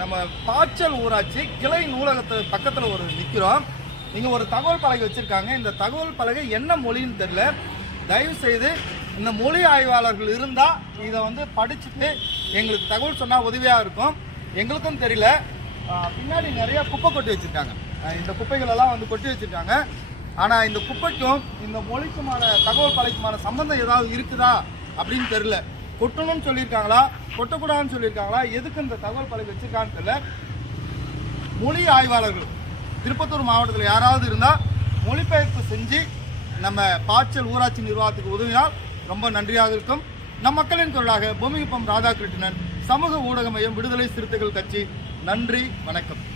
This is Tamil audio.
நம்ம பாய்ச்சல் ஊராட்சி கிளை நூலகத்து பக்கத்தில் ஒரு நிற்கிறோம் நீங்கள் ஒரு தகவல் பலகை வச்சுருக்காங்க. இந்த தகவல் பலகை என்ன மொழின்னு தெரில தயவு செய்து இந்த மொழி ஆய்வாளர்கள் இருந்தால் இதை வந்து படிச்சுட்டு எங்களுக்கு தகவல் சொன்னால் உதவியாக இருக்கும். எங்களுக்கும் தெரியல. பின்னாடி நிறையா குப்பை கொட்டி வச்சுருக்காங்க. இந்த குப்பைகளெல்லாம் வந்து கொட்டி வச்சுருக்காங்க. ஆனால் இந்த குப்பைக்கும் இந்த மொழிக்குமான தகவல் பலகைக்குமான சம்மந்தம் ஏதாவது இருக்குதா அப்படின்னு தெரில கொட்டணும்னு சொல்லியிருக்காங்களா? கொட்டக்கூடாதுன்னு சொல்லியிருக்காங்களா? எதுக்கு இந்த தகவல் பலகை வச்சிருக்கான்னு தெரியல. மொழி ஆய்வாளர்கள் திருப்பத்தூர் மாவட்டத்தில் யாராவது இருந்தால் மொழிபெயர்ப்பு செஞ்சு நம்ம பாய்ச்சல் ஊராட்சி நிர்வாகத்துக்கு உதவினால் ரொம்ப நன்றியாக இருக்கும். நம் மக்களின் குரலாக பூமிகுப்பம் ராதாகிருஷ்ணன் சமூக ஊடக மையம் விடுதலை சிறுத்தைகள் கட்சி. நன்றி வணக்கம்.